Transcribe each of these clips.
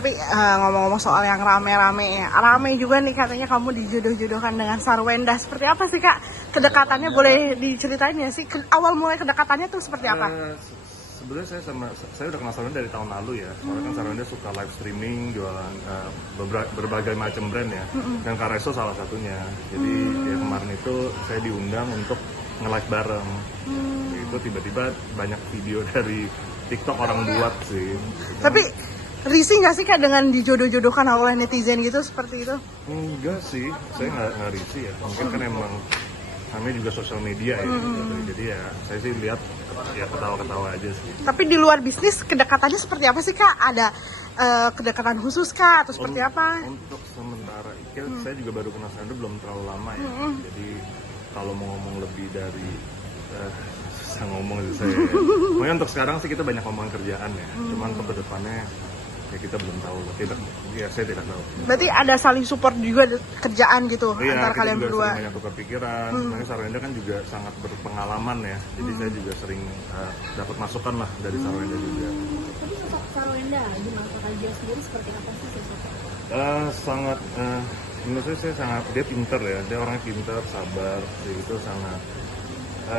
Tapi ngomong-ngomong soal yang rame-rame juga nih katanya kamu dijodoh-jodohkan dengan Sarwenda. Seperti apa sih Kak kedekatannya? Boleh diceritain ya sih awal mulai kedekatannya tuh seperti apa? Sebenarnya saya udah kenal Sarwenda dari tahun lalu ya. Soalnya kan Sarwenda suka live streaming, jualan berbagai macam brand ya. Dan Kareso salah satunya. Jadi ya kemarin itu saya diundang untuk nge-live bareng. Itu tiba-tiba banyak video dari TikTok orang buat sih. Tapi risih nggak sih Kak dengan dijodoh-jodohkan oleh netizen gitu seperti itu? Enggak sih, saya nggak risih ya. Mungkin kan emang namanya juga sosial media ya. Jadi ya saya sih lihat ya ketawa-ketawa aja sih. Tapi di luar bisnis kedekatannya seperti apa sih Kak? Ada kedekatan khusus Kak atau seperti apa? Untuk sementara saya juga baru kenal Sarwenda belum terlalu lama ya. Jadi kalau mau ngomong lebih dari susah ngomong sih saya. Mungkin untuk sekarang sih kita banyak ngomongin kerjaan ya. Cuman untuk kedepannya ya kita belum tahu. Saya tidak tahu. Berarti ada saling support juga kerjaan gitu Iya, antara kalian juga berdua. Sering banyak tukar pikiran. Sebenarnya Sarwenda kan juga sangat berpengalaman ya. Jadi saya juga sering dapat masukan lah dari Sarwenda juga. Tapi sosok Sarwenda di mata Kak Gio sendiri seperti apa sih sosoknya? Sangat menurut saya sangat dia pinter ya. Dia orangnya pinter, sabar. Jadi itu sangat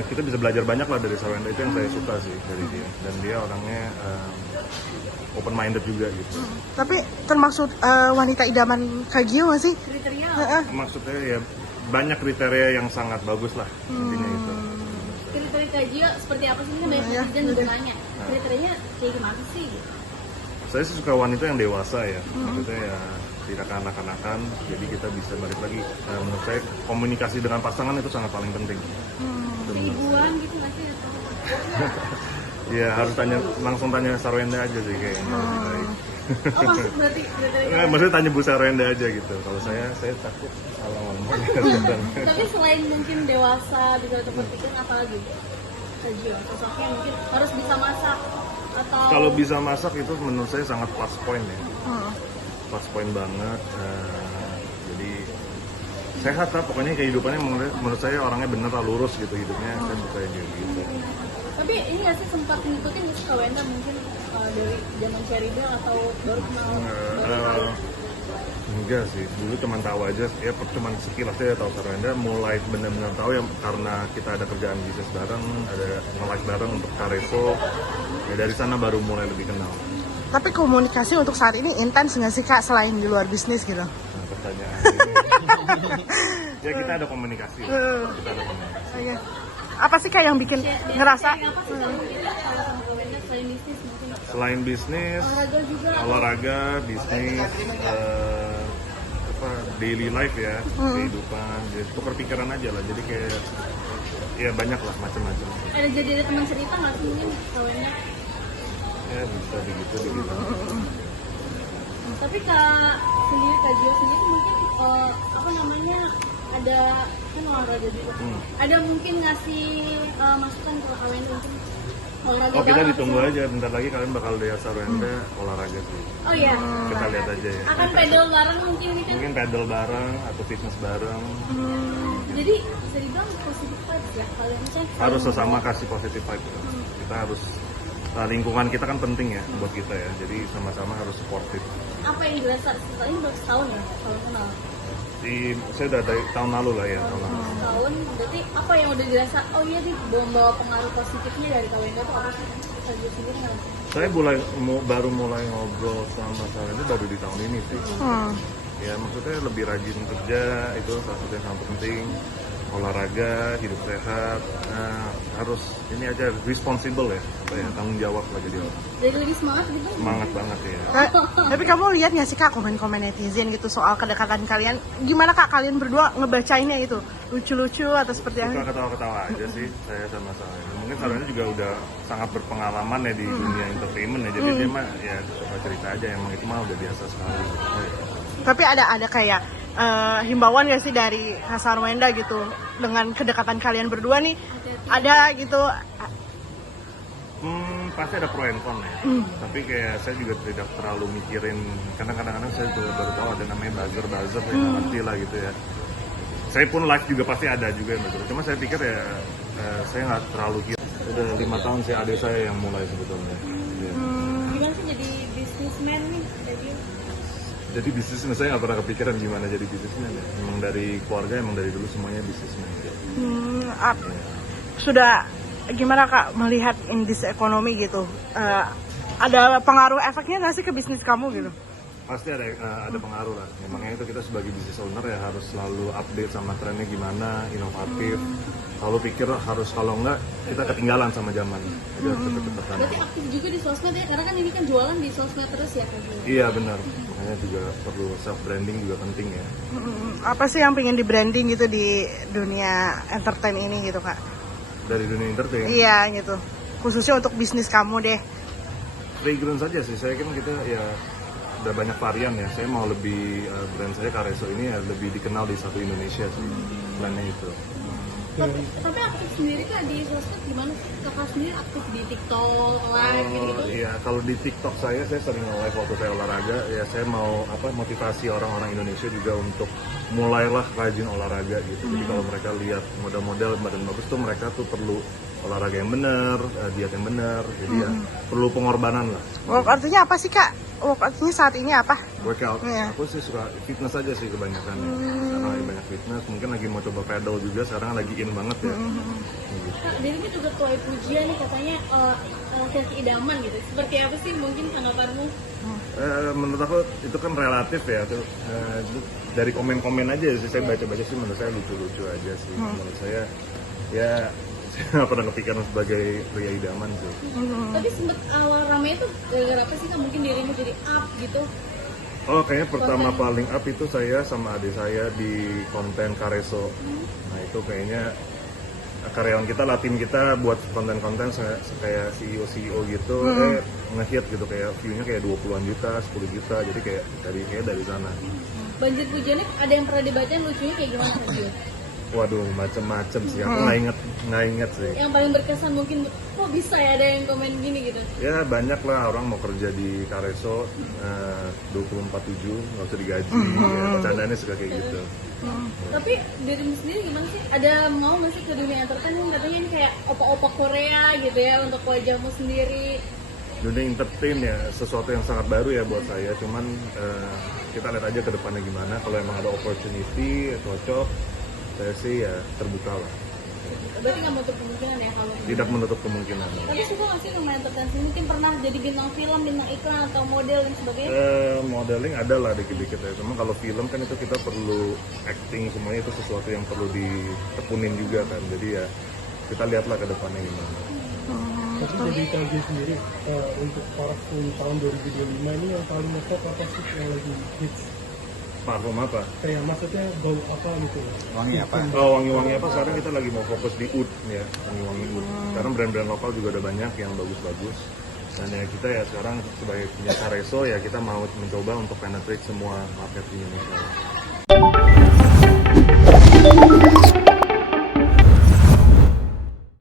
kita bisa belajar banyak lah dari Sarwenda. Itu yang saya suka sih dari dia. Dan dia orangnya open minded juga gitu. Tapi termasuk wanita idaman Kak Gio nggak sih? Kriteria Maksudnya ya banyak kriteria yang sangat bagus lah intinya itu. kriteria Kak Gio seperti apa sih? Ini banyak netizen juga nanya. Kriterianya kayak gimana sih? Saya sih suka wanita yang dewasa ya. Maksudnya ya tidak kanak-kanakan. Jadi kita bisa balik lagi. Menurut saya komunikasi dengan pasangan itu sangat paling penting. Keibuan gitu nggak sih? Ya harus langsung tanya Sarwenda aja sih kayaknya. Oh maksud berarti kriteria. Maksudnya tanya Bu Sarwenda aja gitu. Kalau saya takut salah ngomong. Tapi selain mungkin dewasa juga tukar pikiran apa lagi? Kak Gio sosoknya mungkin harus bisa masak atau Kalau bisa masak itu menurut saya sangat plus point ya. Plus point banget. Jadi sehat lah pokoknya kehidupannya menurut saya orangnya bener lah lurus gitu hidupnya. Saya suka dia gitu. Tapi ini nggak sih sempat ngikutin nggak sih Kak Wenda mungkin dari zaman Cherry Bell atau baru kenal? Enggak sih, dulu cuma tahu aja ya cuma sekilas aja tahu Sarwenda, mulai benar-benar tahu ya karena kita ada kerjaan bisnis bareng, ada nge-live bareng untuk Kareso. Ya dari sana baru mulai lebih kenal. Tapi komunikasi untuk saat ini intens nggak sih Kak selain di luar bisnis gitu? Nah, pertanyaan ya kita ada komunikasi. Kita ada komunikasi. Iya. Apa sih Kak yang bikin ngerasa? Sharing apa sih kalau kita kalau sama Kak Wenda selain bisnis mungkin Selain bisnis, olahraga juga? olahraga, bisnis, daily life ya, kehidupan, jadi tukar pikiran aja lah. Jadi kayak ya banyak lah macam-macam. Ada jadi ada teman cerita nggak sih mungkin Kak Wenda? Ya bisa begitu. Tapi Kak sendiri Kak Gio sendiri mungkin apa namanya ada kan olahraga juga. Ada mungkin ngasih masukan ke Kak Wenda mungkin olahraga Oh kita bareng ditunggu atau- aja, bentar lagi kalian bakal lihat Sarwenda olahraga sih. Oh iya. Kita lihat aja ya. Akan pedal bareng mungkin nih kan. Mungkin pedal bareng atau fitness bareng. Jadi bisa dibilang positif vibes ya kalian misalnya Harus sesama kasih positive vibe. Kita harus lingkungan kita kan penting ya buat kita ya. Jadi sama-sama harus supportive. apa yang dirasa setelah ini baru setahun ya kalau kenal Saya udah dari tahun lalu lah ya. setahun berarti apa yang udah dirasa oh iya nih bawa pengaruh positifnya dari Kak Wenda tuh apa sih Kak Gio sendiri nggak sih? Saya baru mulai ngobrol sama Sarwenda baru di tahun ini sih. Ya maksudnya lebih rajin kerja itu salah satu yang sangat penting. Olahraga, hidup sehat, harus ini aja responsible ya, tanggung jawab lah jadi orang. Jadi lebih semangat gitu? Semangat banget ya. Tapi kamu lihat nggak sih Kak komen-komen netizen gitu soal kedekatan kalian? Gimana Kak kalian berdua ngebacainnya itu? Lucu-lucu atau seperti Suka apa? ketawa-ketawa aja sih saya sama Sarwenda. Mungkin Sarwenda juga udah sangat berpengalaman ya di dunia entertainment ya. Jadi dia mah ya suka cerita aja, emang itu mah udah biasa sekali. Tapi ada kayak himbauan gak sih dari Kak Sarwenda gitu dengan kedekatan kalian berdua nih? Ada gitu. Pasti ada pro and con ya. Tapi kayak saya juga tidak terlalu mikirin karena kadang-kadang saya juga baru tahu ada namanya buzzer ya ngerti lah gitu ya. Saya pun live juga pasti ada juga yang buzzer. Cuma saya pikir ya saya nggak terlalu kira. Udah 5 tahun sih adik saya yang mulai sebetulnya. Gimana sih jadi bisnismen nih jadi. Jadi bisnismen saya nggak pernah kepikiran gimana jadi bisnismen ya. Emang dari keluarga, emang dari dulu semuanya bisnismen ya. Sudah gimana Kak melihat indeks ekonomi gitu? Ada pengaruh efeknya nggak sih ke bisnis kamu gitu? Pasti ada pengaruh lah. Memangnya itu kita sebagai business owner ya harus selalu update sama trennya gimana, inovatif. Kalau pikir harus, kalau enggak kita ketinggalan sama zaman. Jadi harus cepet-cepetan. Berarti aktif juga di sosmed ya, karena kan ini kan jualan di sosmed terus ya Kak Gio? Iya benar. Makanya juga perlu self branding juga penting ya. Apa sih yang pengen di branding gitu di dunia entertain ini gitu Kak? Dari dunia entertain. Iya gitu. Khususnya untuk bisnis kamu deh. Fragrance saja sih. Saya kan kita ya udah banyak varian ya. Saya mau lebih brand saya Careso ini ya lebih dikenal di satu Indonesia sih. Plannya itu. Tapi aktif sendiri Kak di sosmed gimana sih? Kakak sendiri aktif di TikTok, live gitu-gitu? Iya, kalau di TikTok saya sering live waktu saya olahraga. Ya saya mau motivasi orang-orang Indonesia juga untuk mulailah rajin olahraga gitu. Jadi kalau mereka lihat model-model badan bagus tuh mereka tuh perlu olahraga yang benar, diet yang benar. Jadi ya perlu pengorbanan lah. Work artinya apa sih Kak? Work artinya saat ini apa? Workout. Iya. Aku sih suka fitness aja sih kebanyakan. Sekarang lagi banyak fitness. Mungkin lagi mau coba pedal juga. Sekarang lagi in banget ya. Gitu. Kak, dirinya juga tuai pujian nih katanya laki-laki idaman gitu. Seperti apa sih mungkin tanggapanmu? Menurut aku itu kan relatif ya tuh. Dari komen-komen aja sih saya baca-baca sih menurut saya lucu-lucu aja sih. Menurut saya ya saya nggak pernah kepikiran sebagai pria idaman sih. Tapi sempet awal rame itu gara-gara apa sih Kak? Mungkin dirimu jadi up gitu. Oh kayaknya pertama paling up itu saya sama adik saya di konten Careso. Nah itu kayaknya karyawan kita lah, tim kita buat konten-konten kayak CEO gitu, nge-hit gitu, kayak view-nya kayak 20-an juta, 10 juta, jadi kayak dari sana. Banjir pujiannya ada yang pernah dibacain lucunya kayak gimana Kak Gio? Waduh, macem-macem sih, aku nggak inget sih. Yang paling berkesan mungkin, kok bisa ya ada yang komen gini gitu? Ya banyak lah orang mau kerja di Careso 24/7 nggak usah digaji, ya, bercandanya suka kayak gitu. Tapi dirimu sendiri gimana sih? Ada mau nggak sih ke dunia entertain? Katanya ini kayak opa-opa Korea gitu ya untuk wajahmu sendiri. Dunia entertain ya sesuatu yang sangat baru ya buat saya, cuman kita lihat aja ke depannya gimana. Kalau emang ada opportunity cocok, saya sih ya terbuka lah. Berarti nggak menutup kemungkinan ya kalau Tidak menutup kemungkinan. Tapi suka nggak sih sama entertain? Mungkin pernah jadi bintang film, bintang iklan, atau model dan sebagainya? Modeling ada lah dikit-dikit ya. Cuma kalau film kan itu kita perlu acting, semuanya itu sesuatu yang perlu ditekunin juga kan. Jadi ya kita lihatlah ke depannya gimana. Tapi dari KG sendiri untuk parfum tahun 2025 ini yang paling ngetop apa sih yang lagi hits? Parfum apa? Kayak maksudnya bau apa gitu? Wangi apa? Oh, wangi-wangi apa? Sekarang kita lagi mau fokus di oud ya, wangi-wangi oud. Sekarang brand-brand lokal juga ada banyak yang bagus-bagus. Dan ya kita ya sekarang sebagai punya Careso ya kita mau mencoba untuk penetrate semua market di Indonesia.